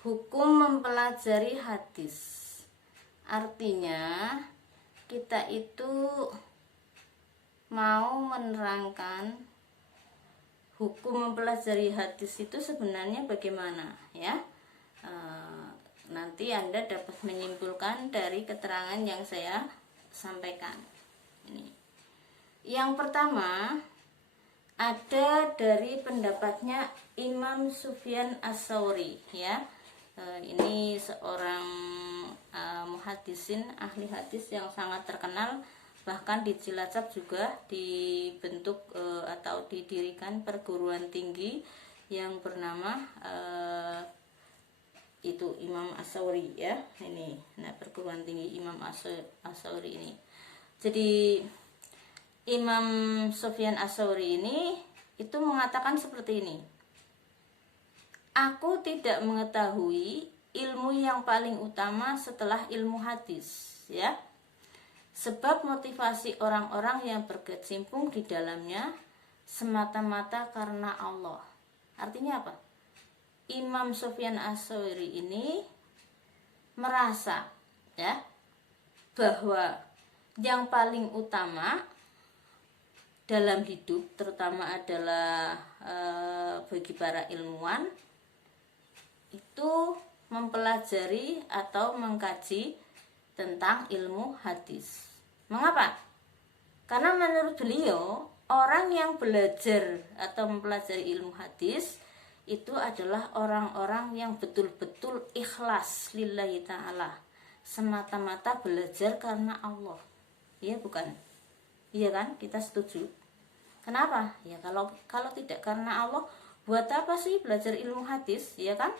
Hukum mempelajari hadis. Artinya kita itu mau menerangkan hukum mempelajari hadis itu sebenarnya bagaimana ya. Nanti Anda dapat menyimpulkan dari keterangan yang saya sampaikan. Ini. Yang pertama ada dari pendapatnya Imam Sufyan Ats-Tsauri ya. Ini seorang muhaddisin, ahli hadis yang sangat terkenal, bahkan di Cilacap juga dibentuk atau didirikan perguruan tinggi yang bernama itu Imam Ats-Tsauri ya. Ini nah perguruan tinggi Imam Ats-Tsauri ini. Jadi Imam Sufyan Ats-Tsauri ini itu mengatakan seperti ini. Aku tidak mengetahui ilmu yang paling utama setelah ilmu hadis, ya. Sebab motivasi orang-orang yang berkecimpung di dalamnya semata-mata karena Allah. Artinya apa? Imam Sufyan Ats-Tsauri ini merasa, ya, bahwa yang paling utama dalam hidup, terutama adalah bagi para ilmuwan, itu mempelajari atau mengkaji tentang ilmu hadis. Mengapa? Karena menurut beliau, orang yang belajar atau mempelajari ilmu hadis itu adalah orang-orang yang betul-betul ikhlas lillahi ta'ala, semata-mata belajar karena Allah. Iya bukan? Iya kan? Kita setuju. Kenapa? Ya kalau tidak karena Allah, buat apa sih belajar ilmu hadis? Ya kan?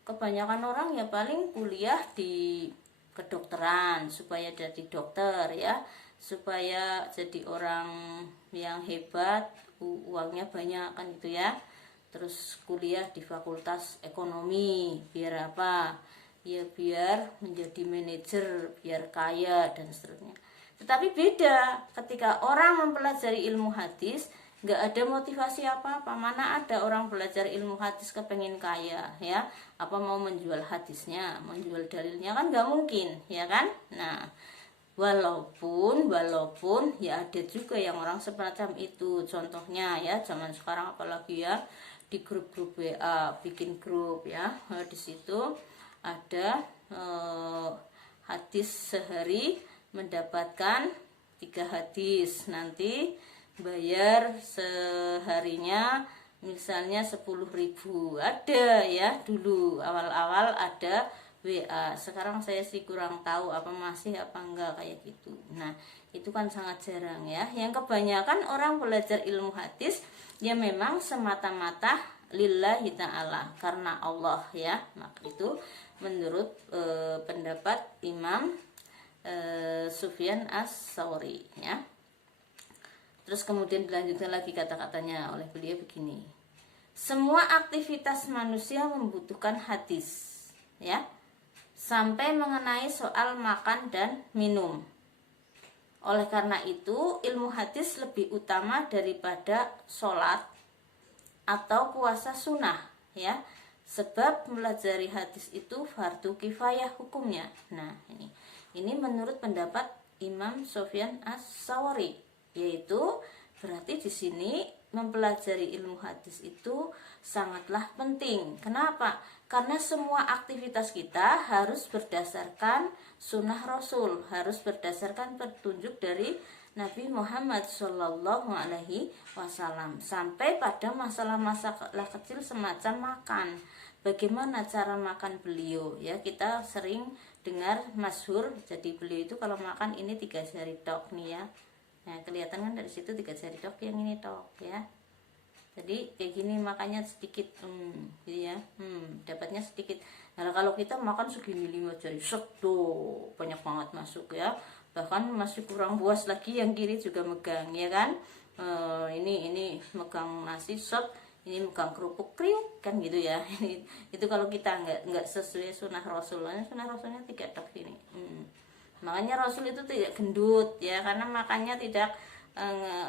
Kebanyakan orang ya paling kuliah di kedokteran supaya jadi dokter ya, supaya jadi orang yang hebat, uangnya banyak kan gitu ya. Terus kuliah di fakultas ekonomi biar apa? Ya biar menjadi manajer, biar kaya dan seterusnya. Tetapi beda ketika orang mempelajari ilmu hadis, nggak ada motivasi apa-apa. Mana ada orang belajar ilmu hadis kepengen kaya ya, apa mau menjual hadisnya, menjual dalilnya, kan nggak mungkin ya kan. Nah walaupun ya ada juga yang orang semacam itu. Contohnya ya zaman sekarang apalagi ya, di grup-grup WA, bikin grup ya, di situ ada hadis sehari mendapatkan 3 hadis, nanti bayar seharinya misalnya 10.000. Ada ya, dulu awal-awal ada WA. Sekarang saya sih kurang tahu apa masih apa enggak kayak gitu. Nah itu kan sangat jarang ya. Yang kebanyakan orang belajar ilmu hadis ya memang semata-mata lillahi ta'ala, karena Allah ya. Maka itu menurut pendapat Imam Sufyan Ats-Tsauri ya. Terus kemudian dilanjutkan lagi kata-katanya oleh beliau begini. Semua aktivitas manusia membutuhkan hadis ya, sampai mengenai soal makan dan minum. Oleh karena itu ilmu hadis lebih utama daripada sholat atau puasa sunnah ya, sebab mempelajari hadis itu fardu kifayah hukumnya. Nah ini menurut pendapat Imam Sufyan Ats-Tsauri, yaitu berarti di sini mempelajari ilmu hadis itu sangatlah penting. Kenapa? Karena semua aktivitas kita harus berdasarkan sunnah Rasul, harus berdasarkan petunjuk dari Nabi Muhammad Shallallahu Alaihi Wasallam. Sampai pada masalah-masalah kecil semacam makan, bagaimana cara makan beliau ya, kita sering dengar masyhur. Jadi beliau itu kalau makan ini 3 jari tok nih ya. Nah kelihatan kan dari situ 3 jari tok, yang ini tok ya. Jadi kayak gini makannya sedikit gitu ya, dapatnya sedikit. Nah kalau kita makan segini 5 jari set tuh banyak banget masuk ya. Bahkan masih kurang puas lagi yang kiri juga megang ya kan. Ini megang nasi set, ini megang kerupuk kriuk kan gitu ya. Itu kalau kita nggak sesuai sunnah Rasulnya. Sunnah Rasulnya 3 tok ini. Makanya Rasul itu tidak gendut ya, karena makannya tidak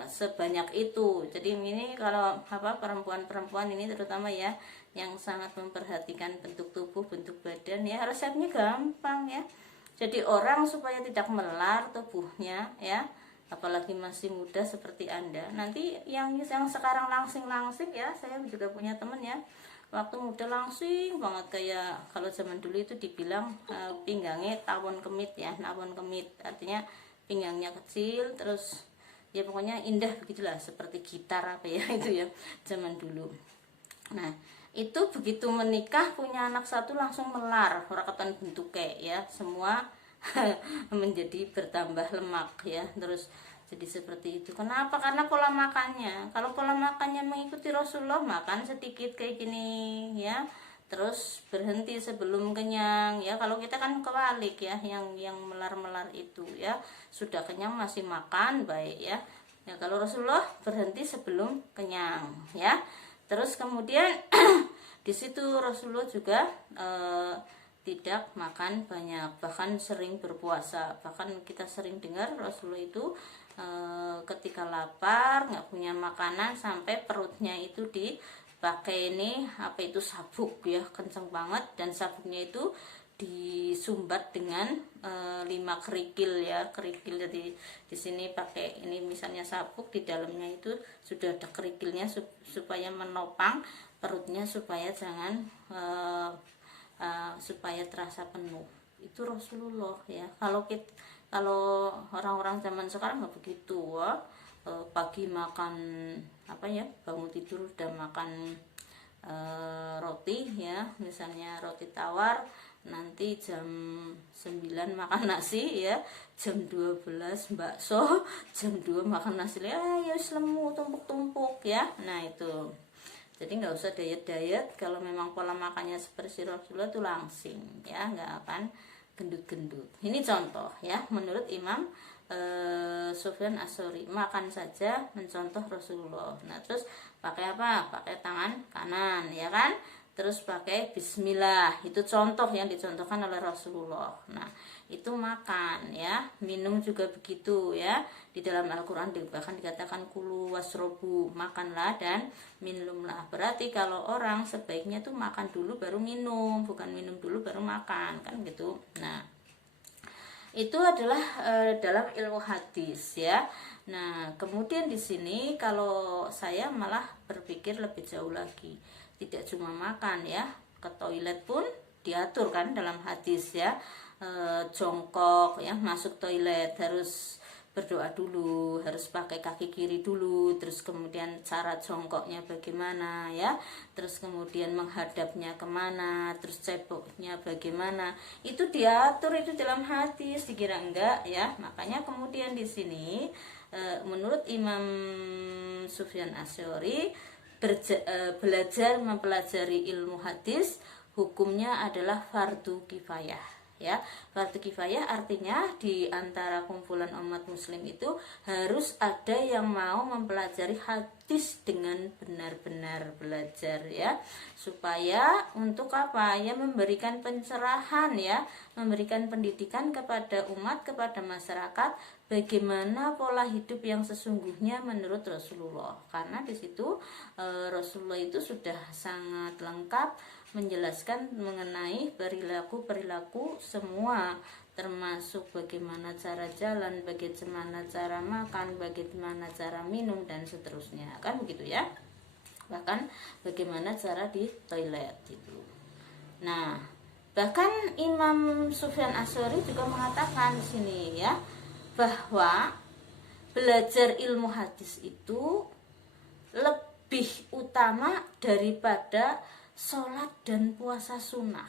sebanyak itu. Jadi ini kalau perempuan-perempuan ini terutama ya, yang sangat memperhatikan bentuk tubuh, bentuk badan ya, resepnya gampang ya. Jadi orang supaya tidak melar tubuhnya ya, apalagi masih muda seperti Anda. Nanti yang sekarang langsing-langsing ya, saya juga punya temen ya, waktu muda langsing banget, kayak kalau zaman dulu itu dibilang pinggangnya tawon kemit ya, nawon kemit, artinya pinggangnya kecil, terus ya pokoknya indah begitulah, seperti gitar apa ya itu ya zaman dulu. Nah itu begitu menikah punya anak satu langsung melar, raketan bentuknya ya, semua menjadi bertambah lemak ya, terus jadi seperti itu. Kenapa? Karena pola makannya. Kalau pola makannya mengikuti Rasulullah, makan sedikit kayak gini ya, terus berhenti sebelum kenyang ya. Kalau kita kan kebalik ya, yang melar-melar itu ya, sudah kenyang masih makan baik ya. Ya kalau Rasulullah berhenti sebelum kenyang ya. Terus kemudian di situ Rasulullah juga tidak makan banyak, bahkan sering berpuasa. Bahkan kita sering dengar Rasulullah itu ketika lapar nggak punya makanan sampai perutnya itu dipakai ini apa itu sabuk ya, kenceng banget, dan sabuknya itu disumbat dengan 5 kerikil ya, kerikil. Jadi di sini pakai ini misalnya sabuk, di dalamnya itu sudah ada kerikilnya supaya menopang perutnya, supaya jangan supaya terasa penuh. Itu Rasulullah ya. Kalau orang-orang zaman sekarang nggak begitu ya. Pagi makan apa ya, bangun tidur udah makan roti ya, misalnya roti tawar, nanti jam 9 makan nasi ya, jam 12 bakso, jam 2 makan nasi ya lemu tumpuk-tumpuk ya. Nah itu jadi nggak usah diet-diet, kalau memang pola makannya seperti Rasulullah itu langsing ya, nggak akan gendut-gendut. Ini contoh ya, menurut Imam Sufyan Ats-Tsauri, makan saja mencontoh Rasulullah. Nah terus pakai apa? Pakai tangan kanan ya kan, terus pakai bismillah, itu contoh yang dicontohkan oleh Rasulullah. Nah itu makan ya, minum juga begitu ya. Di dalam Al-Quran bahkan dikatakan kulu wasrobu, makanlah dan minumlah. Berarti kalau orang sebaiknya tuh makan dulu baru minum, bukan minum dulu baru makan kan gitu. Nah itu adalah dalam ilmu hadis ya. Nah kemudian di sini kalau saya malah berpikir lebih jauh lagi, tidak cuma makan ya, ke toilet pun diatur kan dalam hadis ya. Jongkok ya, masuk toilet harus berdoa dulu, harus pakai kaki kiri dulu, terus kemudian cara jongkoknya bagaimana ya, terus kemudian menghadapnya kemana, terus ceboknya bagaimana, itu diatur itu dalam hadis. Dikira enggak ya. Makanya kemudian di sini menurut Imam Sufyan Ats-Tsauri, belajar mempelajari ilmu hadis hukumnya adalah fardu kifayah ya. Fardu kifayah artinya di antara kumpulan umat muslim itu harus ada yang mau mempelajari hadis dengan benar-benar belajar ya, supaya untuk apa ya, memberikan pencerahan ya, memberikan pendidikan kepada umat, kepada masyarakat, bagaimana pola hidup yang sesungguhnya menurut Rasulullah. Karena di situ Rasulullah itu sudah sangat lengkap menjelaskan mengenai perilaku semua, termasuk bagaimana cara jalan, bagaimana cara makan, bagaimana cara minum dan seterusnya kan begitu ya, bahkan bagaimana cara di toilet itu. Nah bahkan Imam Sufyan Ats-Tsauri juga mengatakan di sini ya, bahwa belajar ilmu hadis itu lebih utama daripada sholat dan puasa sunnah.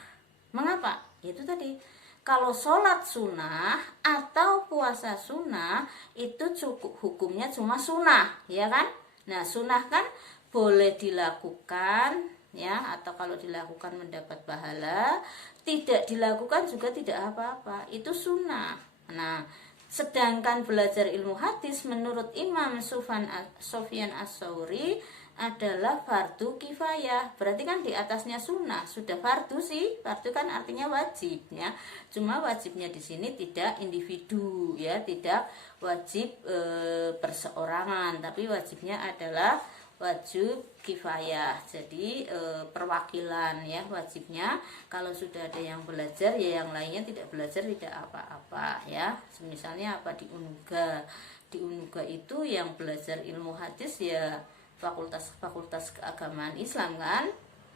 Mengapa? Itu tadi, kalau sholat sunnah atau puasa sunnah itu cukup hukumnya cuma sunnah ya kan. Nah sunnah kan boleh dilakukan ya, atau kalau dilakukan mendapat pahala, tidak dilakukan juga tidak apa-apa, itu sunnah. Nah sedangkan belajar ilmu hadis menurut Imam Sufyan Ats-Tsauri adalah fardu kifayah. Berarti kan di atasnya sunnah, sudah fardu sih. Fardu kan artinya wajib ya. Cuma wajibnya di sini tidak individu ya, tidak wajib perseorangan, tapi wajibnya adalah wajib kifayah. Jadi perwakilan ya, wajibnya kalau sudah ada yang belajar ya yang lainnya tidak belajar tidak apa-apa ya. Misalnya apa di Unuga itu yang belajar ilmu hadis ya fakultas keagamaan Islam kan.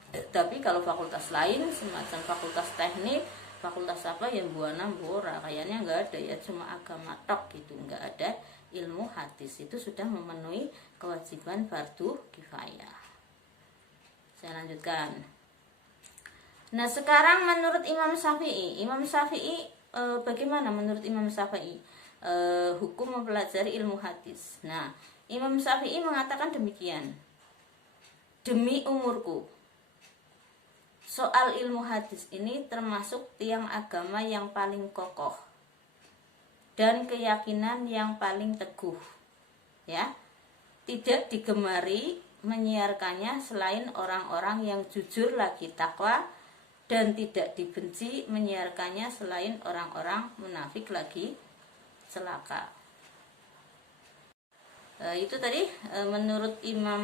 Tapi kalau fakultas lain semacam fakultas teknik, fakultas apa yang buana bora kayaknya nggak ada ya, cuma agama tok gitu, nggak ada ilmu hadis. Itu sudah memenuhi kewajiban fardu kifayah. Saya lanjutkan. Nah sekarang menurut Imam Syafi'i, bagaimana menurut Imam Syafi'i hukum mempelajari ilmu hadis? Nah Imam Syafi'i mengatakan demikian, demi umurku, soal ilmu hadis ini termasuk tiang agama yang paling kokoh dan keyakinan yang paling teguh ya, tidak digemari menyiarkannya selain orang-orang yang jujur lagi takwa, dan tidak dibenci menyiarkannya selain orang-orang munafik lagi celaka. Itu tadi menurut Imam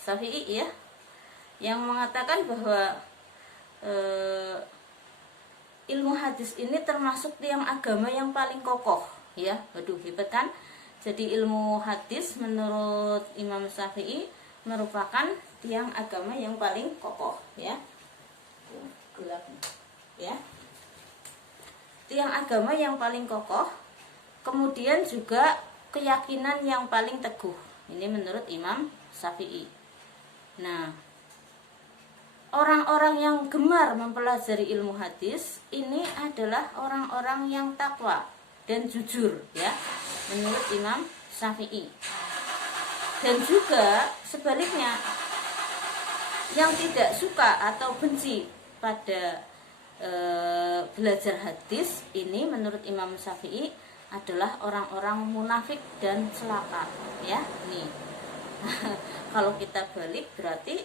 Syafi'i ya, yang mengatakan bahwa ilmu hadis ini termasuk tiang agama yang paling kokoh ya. Waduh hebat kan. Jadi ilmu hadis menurut Imam Syafi'i merupakan tiang agama yang paling kokoh ya. Gelap ya. Tiang agama yang paling kokoh, kemudian juga keyakinan yang paling teguh. Ini menurut Imam Syafi'i. Nah, orang-orang yang gemar mempelajari ilmu hadis ini adalah orang-orang yang takwa dan jujur ya, menurut Imam Syafi'i. Dan juga sebaliknya, yang tidak suka atau benci pada belajar hadis ini menurut Imam Syafi'i adalah orang-orang munafik dan celaka ya. Nih kalau kita balik berarti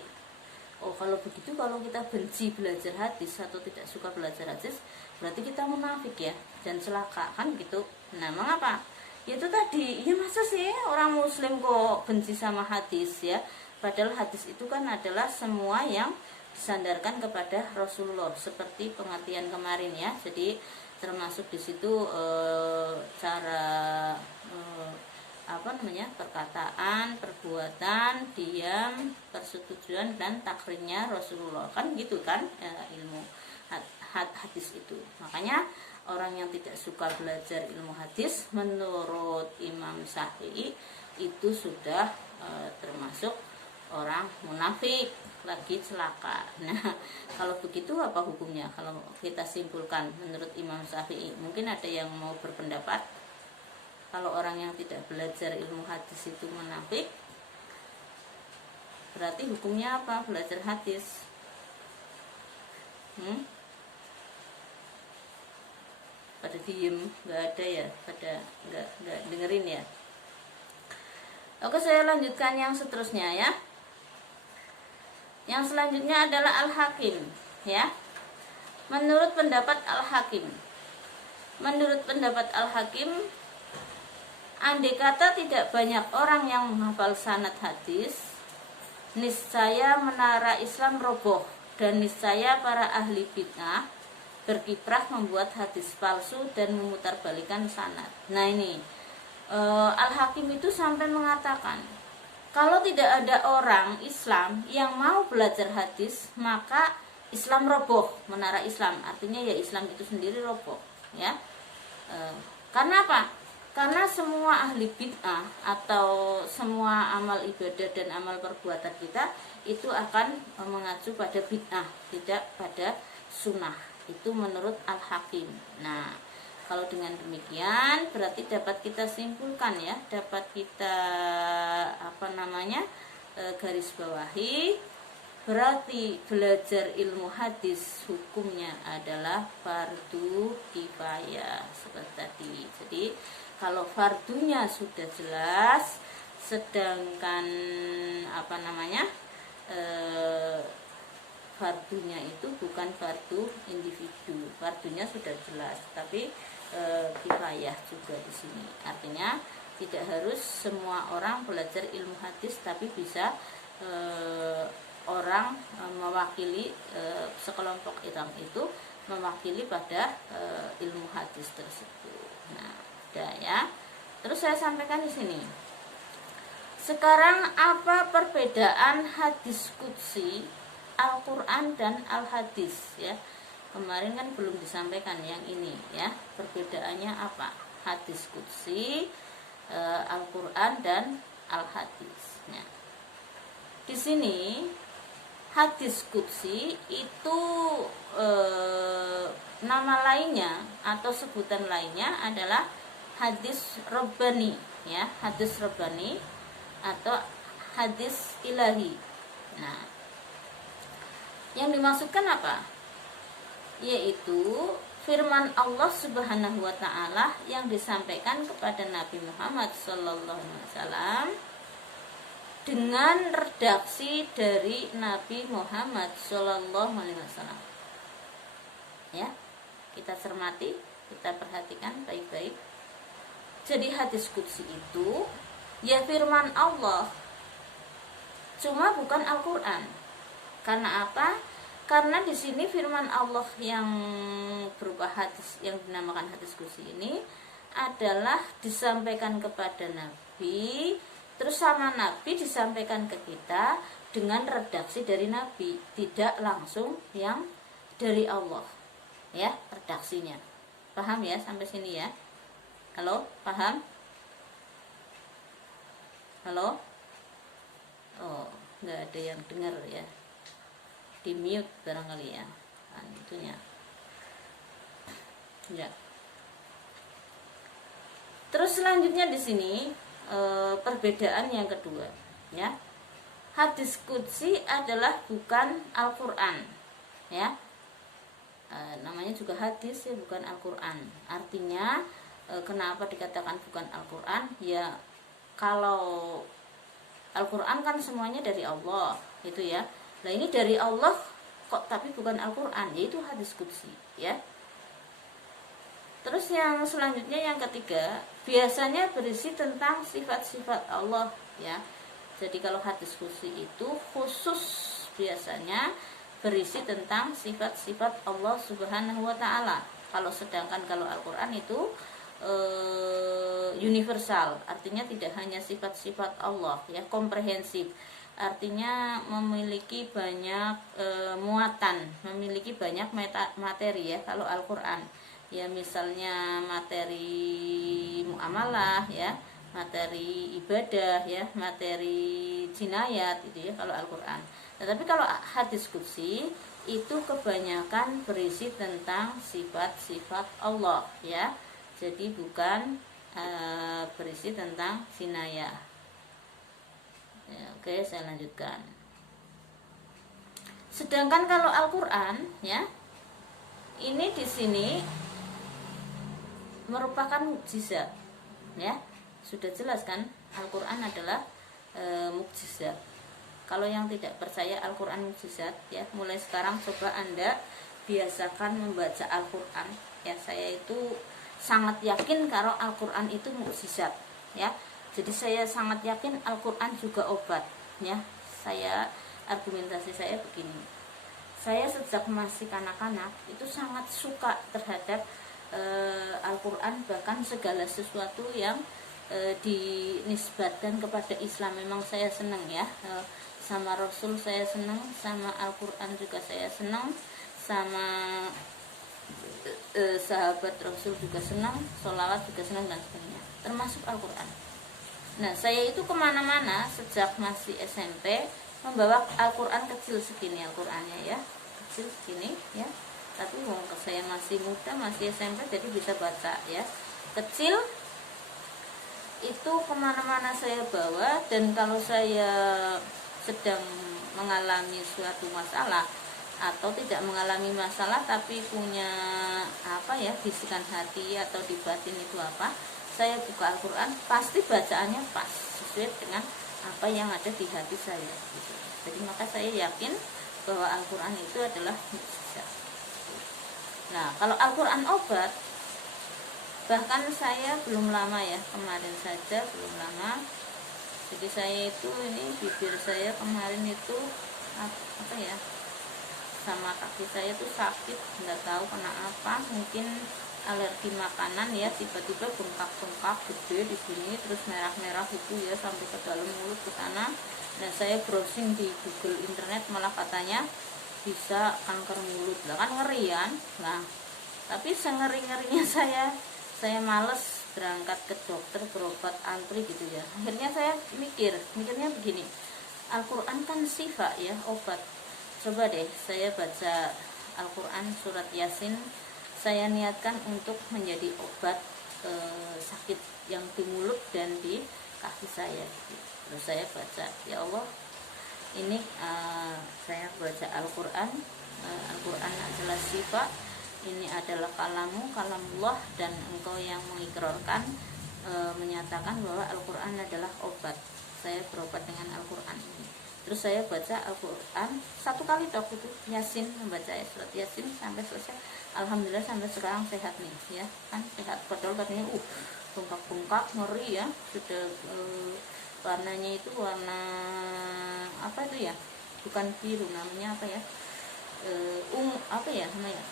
kalau begitu, kalau kita benci belajar hadis atau tidak suka belajar hadis, berarti kita munafik ya dan celaka kan gitu. Nah mengapa? Ya itu tadi, ya masa sih orang muslim kok benci sama hadis ya, padahal hadis itu kan adalah semua yang disandarkan kepada Rasulullah seperti pengertian kemarin ya. Jadi termasuk di situ cara perkataan, perbuatan, diam, persetujuan dan takrirnya Rasulullah kan gitu kan ilmu hadis itu. Makanya orang yang tidak suka belajar ilmu hadis menurut Imam Syafi'i itu sudah termasuk orang munafik lagi celaka. Nah kalau begitu apa hukumnya kalau kita simpulkan menurut Imam Syafi'i? Mungkin ada yang mau berpendapat kalau orang yang tidak belajar ilmu hadis itu munafik, berarti hukumnya apa belajar hadis? Pada diem, nggak ada ya, pada nggak dengerin ya. Oke, saya lanjutkan yang seterusnya ya. Yang selanjutnya adalah Al-Hakim ya. Menurut pendapat Al-Hakim, andai kata tidak banyak orang yang menghafal sanad hadis, niscaya menara Islam roboh dan niscaya para ahli bid'ah berkiprah membuat hadis palsu dan memutarbalikkan sanad. Nah ini Al-Hakim itu sampai mengatakan kalau tidak ada orang Islam yang mau belajar hadis, maka Islam roboh, menara Islam. Artinya ya Islam itu sendiri roboh ya. Karena apa? Karena semua ahli bid'ah atau semua amal ibadah dan amal perbuatan kita itu akan mengacu pada bid'ah, tidak pada sunnah. Itu menurut Al-Hakim. Nah, kalau dengan demikian berarti dapat kita simpulkan ya, dapat kita garis bawahi, berarti belajar ilmu hadis hukumnya adalah fardu kifayah seperti tadi. Jadi kalau fardunya sudah jelas, sedangkan fardunya itu bukan fardu individu, fardunya sudah jelas, tapi kifayah juga di sini. Artinya tidak harus semua orang belajar ilmu hadis, tapi bisa orang mewakili sekelompok orang itu mewakili pada ilmu hadis tersebut. Nah, udah ya. Terus saya sampaikan di sini. Sekarang apa perbedaan hadis qudsi, Al-Quran dan Al-Hadis ya? Kemarin kan belum disampaikan yang ini ya. Perbedaannya apa? Hadis qudsi, Al-Quran dan Al-Hadis. Nah, di sini hadis qudsi itu nama lainnya atau sebutan lainnya adalah hadis Rabbani ya, hadis Rabbani atau hadis ilahi. Nah, yang dimaksudkan apa? Yaitu firman Allah Subhanahu wa taala yang disampaikan kepada Nabi Muhammad sallallahu alaihi wasallam dengan redaksi dari Nabi Muhammad sallallahu alaihi wasallam. Ya, kita cermati, kita perhatikan baik-baik. Jadi hadis qudsi itu ya firman Allah, cuma bukan Al-Qur'an. Karena apa? Karena di sini firman Allah yang berupa hadis yang dinamakan hadis qudsi ini adalah disampaikan kepada Nabi, terus sama Nabi disampaikan ke kita dengan redaksi dari Nabi, tidak langsung yang dari Allah. Ya, redaksinya. Paham ya sampai sini ya? Halo, paham? Halo? Oh, nggak ada yang dengar ya. Di mute barangkali ya. Nah, itunya. Ya. Terus selanjutnya di sini perbedaan yang kedua, ya. Hadis qudsi adalah bukan Al-Qur'an, ya. Namanya juga hadis ya, bukan Al-Qur'an. Artinya kenapa dikatakan bukan Al-Qur'an? Ya, kalau Al-Qur'an kan semuanya dari Allah, itu ya. Nah, ini dari Allah kok tapi bukan Al-Qur'an, yaitu hadis qudsi, ya. Terus yang selanjutnya yang ketiga, biasanya berisi tentang sifat-sifat Allah, ya. Jadi kalau hadis qudsi itu khusus biasanya berisi tentang sifat-sifat Allah Subhanahu wa taala. Sedangkan kalau Al-Qur'an itu universal, artinya tidak hanya sifat-sifat Allah, ya, komprehensif. Artinya memiliki banyak muatan, memiliki banyak materi ya kalau Al-Qur'an. Ya misalnya materi muamalah ya, materi ibadah ya, materi jinayat itu ya kalau Al-Qur'an. Tetapi kalau hadis qudsi itu kebanyakan berisi tentang sifat-sifat Allah ya. Jadi bukan berisi tentang jinayah. Ya, oke, saya lanjutkan. Sedangkan kalau Al-Qur'an ya, ini di sini merupakan mukjizat. Ya, sudah jelas kan? Al-Qur'an adalah mukjizat. Kalau yang tidak percaya Al-Qur'an mukjizat, ya, mulai sekarang coba Anda biasakan membaca Al-Qur'an. Ya, saya itu sangat yakin kalau Al-Qur'an itu mukjizat, ya. Jadi saya sangat yakin Al-Qur'an juga obat, ya. Argumentasi saya begini. Saya sejak masih kanak-kanak itu sangat suka terhadap Al-Qur'an, bahkan segala sesuatu yang dinisbatkan kepada Islam. Memang saya senang ya, sama Rasul saya senang, sama Al-Qur'an juga saya senang, sama sahabat Rasul juga senang, sholawat juga senang dan sebagainya, termasuk Al-Qur'an. Nah, saya itu kemana-mana sejak masih SMP membawa Al-Qur'an kecil segini, Al-Qur'annya ya, kecil segini ya. Tapi saya masih muda, masih SMP, jadi bisa baca ya. Kecil itu kemana-mana saya bawa, dan kalau saya sedang mengalami suatu masalah atau tidak mengalami masalah tapi punya bisikan hati atau di batin itu saya buka Al-Qur'an, pasti bacaannya pas sesuai dengan apa yang ada di hati saya gitu. Jadi maka saya yakin bahwa Al-Qur'an itu adalah mukjizat. Nah, kalau Al-Qur'an obat, Bahkan saya belum lama ya, kemarin saja belum lama. Jadi saya itu ini bibir saya kemarin itu apa ya, sama kaki saya tuh sakit, nggak tahu kena apa, mungkin alergi makanan ya, tiba-tiba bengkak-bengkak gede di sini, terus merah-merah itu ya sampai ke dalam mulut ke sana. Dan saya browsing di Google internet malah katanya bisa kanker mulut lah, kan ngeri kan. Nah tapi sengeri-ngerinya saya males berangkat ke dokter berobat antri gitu ya. Akhirnya saya mikirnya begini, Al-Quran kan syifa ya, obat. Coba deh saya baca Al-Quran surat Yasin, saya niatkan untuk menjadi obat sakit yang di mulut dan di kaki saya. Terus saya baca, ya Allah ini saya baca Al-Quran, Al-Quran adalah syifa, ini adalah kalamullah, dan engkau yang mengikrarkan menyatakan bahwa Al-Quran adalah obat, saya berobat dengan Al-Quran ini. Terus saya baca Al-Quran satu kali tok itu, Yasin, membaca surat Yasin sampai selesai. Alhamdulillah sampai sekarang sehat nih ya, kan sehat. Padahal katanya bengkak-bengkak ngeri ya, sudah warnanya itu warna apa itu ya, bukan biru, namanya apa ya, apa ya namanya,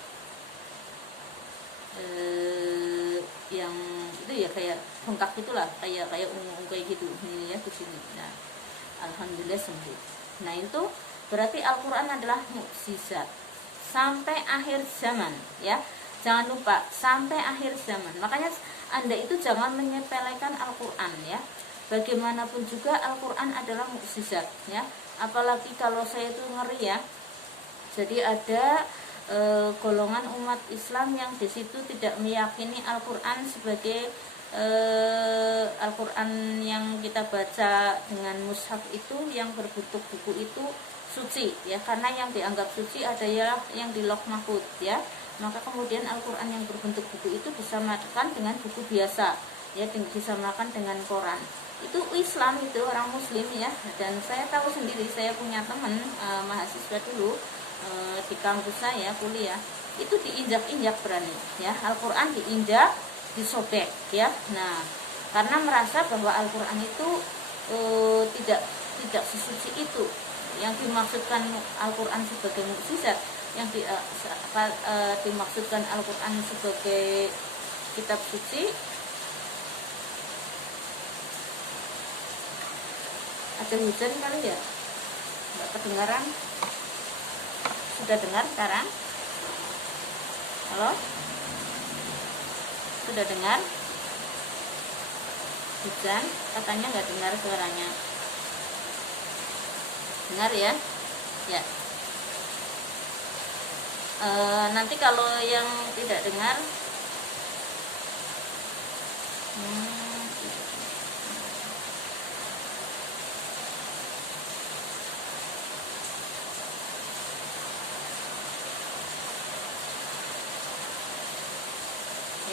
yang itu ya kayak bengkak itulah, kayak ungu kayak gitu ini ya di sini. Nah alhamdulillah sembuh. Nah itu berarti Al-Quran adalah mukjizat sampai akhir zaman ya, jangan lupa sampai akhir zaman. Makanya Anda itu jangan menyepelekan Al-Quran ya, bagaimanapun juga Al-Quran adalah mukjizat ya. Apalagi kalau saya itu ngeri ya, jadi ada golongan umat Islam yang di situ tidak meyakini Al-Quran sebagai Al-Quran yang kita baca dengan mushaf itu, yang berbentuk buku itu suci ya, karena yang dianggap suci adalah yang di Lauh Mahfuz ya. Maka kemudian Al-Quran yang berbentuk buku itu disamakan dengan buku biasa ya, disamakan dengan Quran. Itu Islam, itu orang muslim ya. Dan saya tahu sendiri, saya punya teman mahasiswa dulu di kampus saya kuliah, itu diinjak-injak berani ya, Al-Quran diinjak, disobek ya. Nah karena merasa bahwa Al-Quran itu tidak sesuci itu. Yang dimaksudkan Al-Quran sebagai mukjizat, yang dimaksudkan Al-Quran sebagai kitab suci. Ada hujan kali ya, nggak kedengaran. Sudah dengar sekarang? Halo? Sudah dengar? Hujan, katanya nggak dengar suaranya. Dengar ya? Ya. Nanti kalau yang tidak dengar,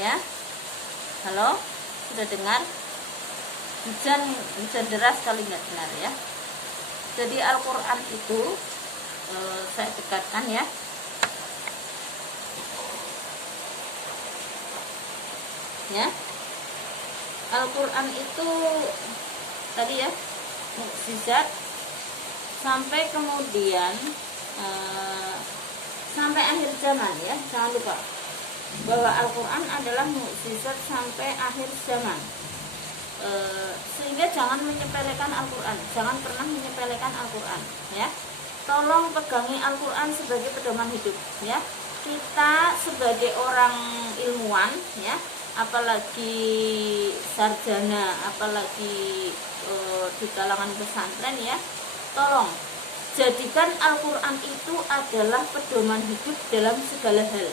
ya. Halo, sudah dengar? Hujan deras kali nggak dengar ya. Jadi Al-Quran itu saya dekatkan ya, Al-Quran itu tadi ya mukjizat sampai kemudian sampai akhir zaman ya. Jangan lupa bahwa Al-Quran adalah mukjizat sampai akhir zaman. Sehingga jangan menyepelekan Al-Quran, jangan pernah menyepelekan Al-Quran ya. Tolong pegangi Al-Quran sebagai pedoman hidup ya. Kita sebagai orang ilmuwan ya, apalagi sarjana, apalagi di kalangan pesantren ya, tolong jadikan Al-Quran itu adalah pedoman hidup dalam segala hal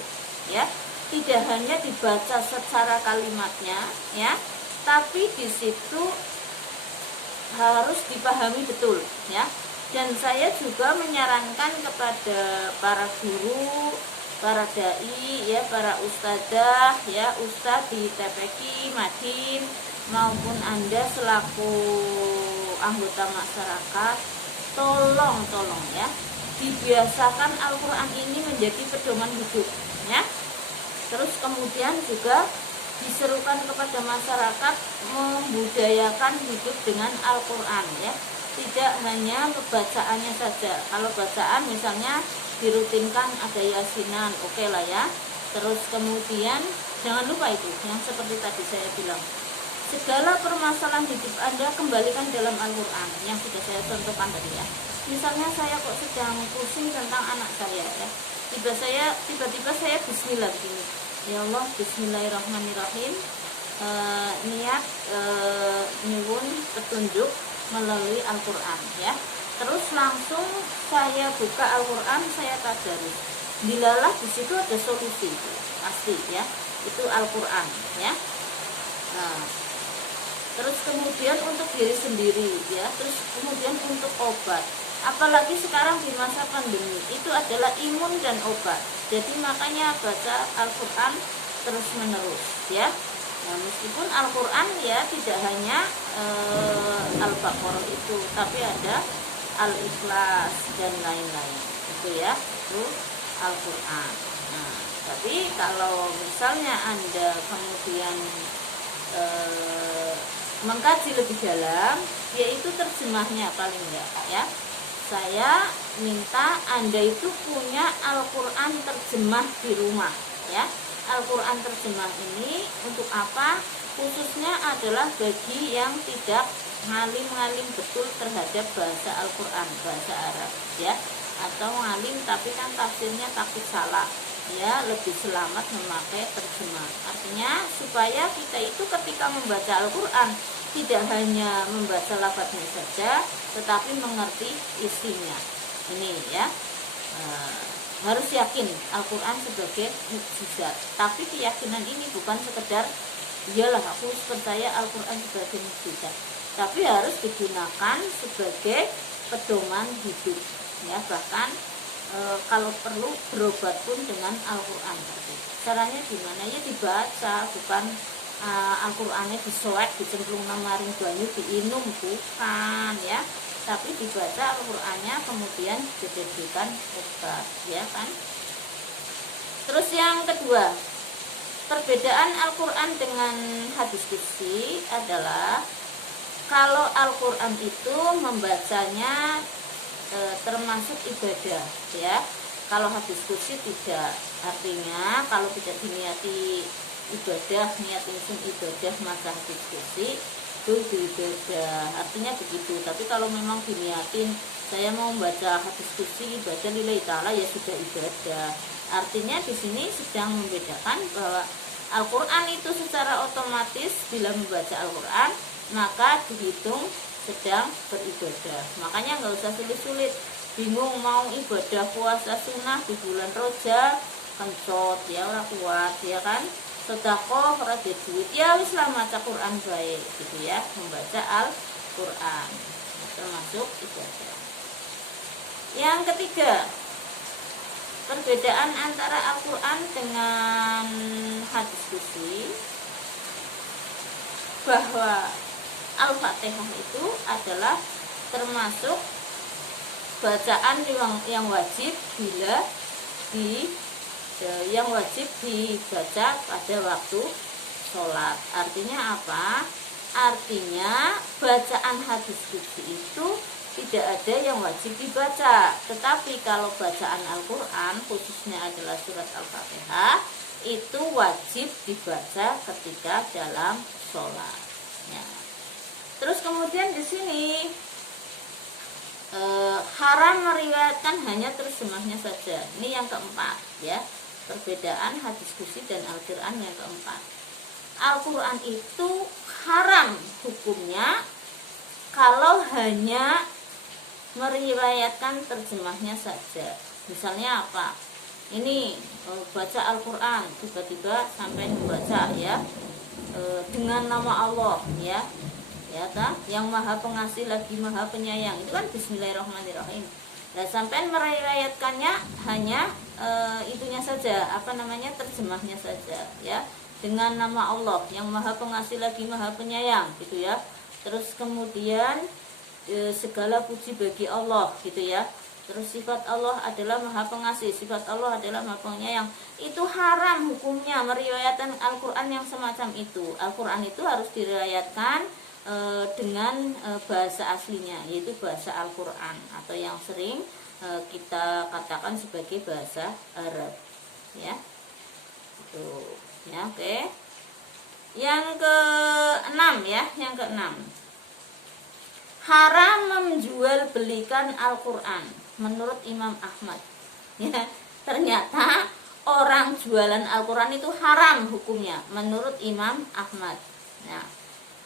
ya. Tidak hanya dibaca secara kalimatnya ya, tapi di situ harus dipahami betul ya. Dan saya juga menyarankan kepada para guru, para dai ya, para ustadzah ya, ustadz di TPQ, Madin, maupun Anda selaku anggota masyarakat, tolong ya, dibiasakan Al-Quran ini menjadi pedoman hidup ya. Terus kemudian juga diserukan kepada masyarakat membudayakan hidup dengan Al-Quran ya, tidak hanya bacaannya saja. Kalau bacaan misalnya dirutinkan ada yasinan, oke lah ya. Terus kemudian jangan lupa itu yang seperti tadi saya bilang, segala permasalahan hidup Anda kembalikan dalam Al-Quran yang sudah saya contohkan tadi ya. Misalnya saya kok sedang pusing tentang anak saya ya, tiba-tiba saya bismillah begini, ya Allah, bismillahirrahmanirrahim, niat nyuwun petunjuk melalui Al-Quran ya. Terus langsung saya buka Al-Quran, saya tadarus, dilalah di situ ada solusi itu pasti ya, itu Al-Quran ya. Terus kemudian untuk diri sendiri ya, terus kemudian untuk obat, apalagi sekarang di masa pandemi itu adalah imun dan obat. Jadi makanya baca Al-Quran terus menerus ya. Nah, meskipun Al-Quran ya tidak hanya Al-Baqarah itu, tapi ada Al-Ikhlas dan lain-lain itu ya, itu Al-Quran. Nah, tapi kalau misalnya Anda kemudian mengkaji lebih dalam, yaitu terjemahnya paling enggak ya, saya minta Anda itu punya Al-Quran terjemah di rumah ya. Al-Quran terjemah ini untuk apa? Khususnya adalah bagi yang tidak ngalim-ngalim betul terhadap bahasa Al-Quran, bahasa Arab ya, atau ngalim tapi kan tafsirnya takut salah ya, lebih selamat memakai terjemah. Artinya supaya kita itu ketika membaca Al-Quran tidak hanya membaca lafadznya saja, tetapi mengerti isinya. Ini ya, harus yakin Al-Quran sebagai mukjizat. Tapi keyakinan ini bukan sekedar iyalah aku percaya Al-Quran sebagai mukjizat, tapi harus digunakan sebagai pedoman hidup ya. Bahkan kalau perlu berobat pun dengan Al-Quran. Caranya gimana ya? Dibaca, bukan Al-Qurannya disoek, dicemplung namaring banyu, diinum, bukan ya. Tapi dibaca Al-Qurannya kemudian dijadikan obat ya kan. Terus yang kedua, perbedaan Al-Quran dengan hadis qudsi adalah kalau Al-Quran itu membacanya termasuk ibadah ya. Kalau hadis qudsi tidak. Artinya kalau tidak diniati ibadah, niat langsung ibadah, maka hadis qudsi itu ibadah, artinya begitu. Tapi kalau memang diniatin saya mau membaca hadis qudsi ibadah lillahi ta'ala, ya sudah ibadah. Artinya di sini sedang membedakan bahwa Al-Quran itu secara otomatis bila membaca Al-Quran maka dihitung sedang beribadah. Makanya nggak usah sulit-sulit, bingung mau ibadah puasa sunnah di bulan Rajab, kencot ya, orang kuat ya kan, sedekah ora duit ya wis lah maca Quran baik gitu ya. Membaca Al-Quran termasuk ibadah. Yang ketiga, perbedaan antara Al-Quran dengan hadis qudsi, bahwa Al-Fatihah itu adalah termasuk bacaan yang wajib bila yang wajib dibaca pada waktu sholat. Artinya apa? Artinya bacaan hadis qudsi itu tidak ada yang wajib dibaca. Tetapi kalau bacaan Al-Quran khususnya adalah surat Al-Fatihah itu wajib dibaca ketika dalam sholat ya. Terus kemudian di sini haram meriwayatkan hanya terjemahnya saja. Ini yang keempat ya, perbedaan hadis qudsi dan Al-Quran yang keempat. Al-Quran itu haram hukumnya kalau hanya meriwayatkan terjemahnya saja. Misalnya apa? Ini baca Al-Quran tiba-tiba sampai membaca ya dengan nama Allah ya, yang maha pengasih lagi maha penyayang, itu kan bismillahirrahmanirrahim. Nah, sampai meriwayatkannya hanya itunya saja, terjemahnya saja ya, dengan nama Allah yang maha pengasih lagi maha penyayang gitu ya. Terus kemudian segala puji bagi Allah gitu ya. Terus sifat Allah adalah Maha Pengasih, sifat Allah adalah Maha Penyayang. Itu haram hukumnya meriwayatkan Al-Qur'an yang semacam itu. Al-Qur'an itu harus diriwayatkan dengan bahasa aslinya, yaitu bahasa Al-Qur'an atau yang sering kita katakan sebagai bahasa Arab, ya. Itu, ya, oke. Yang keenam, ya, yang keenam. Haram menjual belikan Al-Qur'an menurut Imam Ahmad. Ya, ternyata orang jualan Al-Qur'an itu haram hukumnya menurut Imam Ahmad. Nah,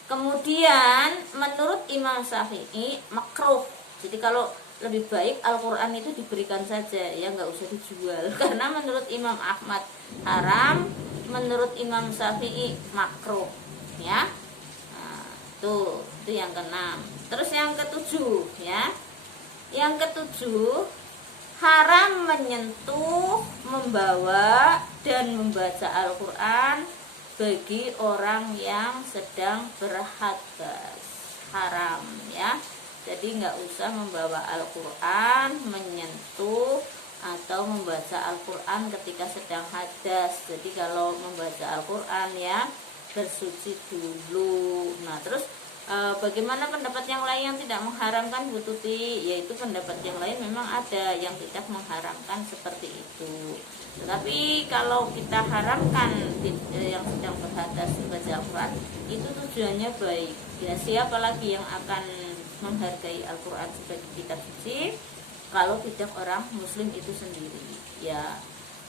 kemudian menurut Imam Syafi'i makruh. Jadi kalau lebih baik Al-Qur'an itu diberikan saja, ya nggak usah dijual. Karena menurut Imam Ahmad haram, menurut Imam Syafi'i makruh, ya. Nah, itu yang keenam. Terus yang ketujuh, ya. Yang ketujuh, haram menyentuh, membawa dan membaca Al-Qur'an bagi orang yang sedang berhadas. Haram, ya. Jadi nggak usah membawa Al-Qur'an, menyentuh atau membaca Al-Qur'an ketika sedang hadas. Jadi kalau membaca Al-Qur'an, ya, bersuci dulu. Nah, terus bagaimana pendapat yang lain yang tidak mengharamkan, Bu Tuti? Yaitu pendapat yang lain memang ada yang tidak mengharamkan seperti itu. Tetapi kalau kita haramkan yang sedang berhadas membaca Al-Qur'an, itu tujuannya baik. Ya, siapa lagi yang akan menghargai Al-Qur'an sebagai kitab suci kalau tidak orang muslim itu sendiri, ya.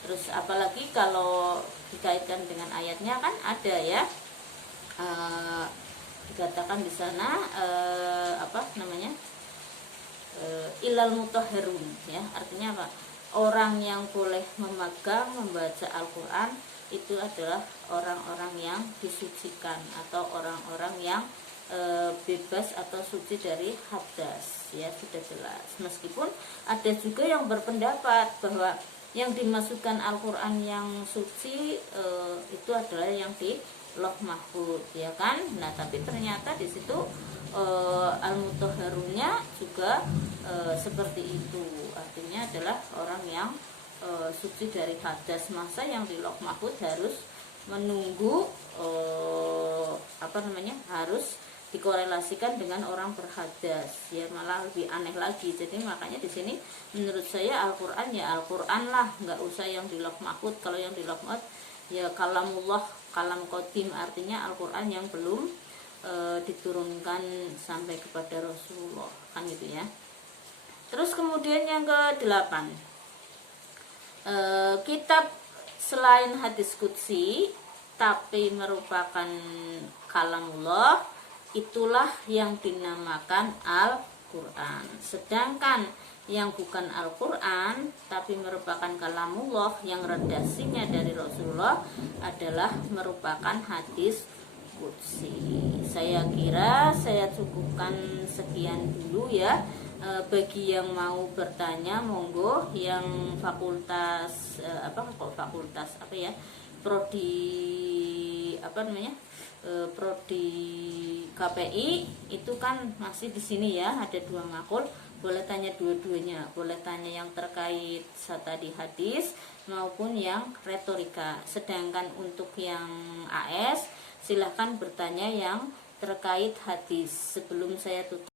Terus apalagi kalau dikaitkan dengan ayatnya kan ada, ya, dikatakan di sana ilal mutahharun, ya, artinya apa? Orang yang boleh memegang membaca Al-Qur'an itu adalah orang-orang yang disucikan atau orang-orang yang bebas atau suci dari hadas, ya, sudah jelas. Meskipun ada juga yang berpendapat bahwa yang dimasukkan Al-Qur'an yang suci itu adalah yang di Lauh Mahfuz, ya kan? Nah, tapi ternyata di situ al-mutahharunnya juga seperti itu. Artinya adalah orang yang suci dari hadas. Masa yang di Lauh Mahfuz harus menunggu harus dikorelasikan dengan orang berhadas, ya, malah lebih aneh lagi. Jadi makanya di sini menurut saya Al-Qur'an ya Al-Qur'an lah, nggak usah yang di Lauh Mahfuz. Kalau yang di Lauh Mahfuz ya kalamullah, kalam qadim, artinya Al-Qur'an yang belum diturunkan sampai kepada Rasulullah, kan gitu, ya. Terus kemudian yang ke-8, kitab selain hadis qudsi tapi merupakan kalamullah, itulah yang dinamakan Al-Qur'an. Sedangkan yang bukan Al-Qur'an tapi merupakan kalamullah yang redaksinya dari Rasulullah adalah merupakan hadis qudsi. Saya kira saya cukupkan sekian dulu, ya. Bagi yang mau bertanya monggo, yang fakultas prodi KPI itu kan masih di sini, ya, ada 2 makul, boleh tanya dua-duanya, boleh tanya yang terkait tadi hadis maupun yang retorika. Sedangkan untuk yang AS silahkan bertanya yang terkait hadis. Sebelum saya tutup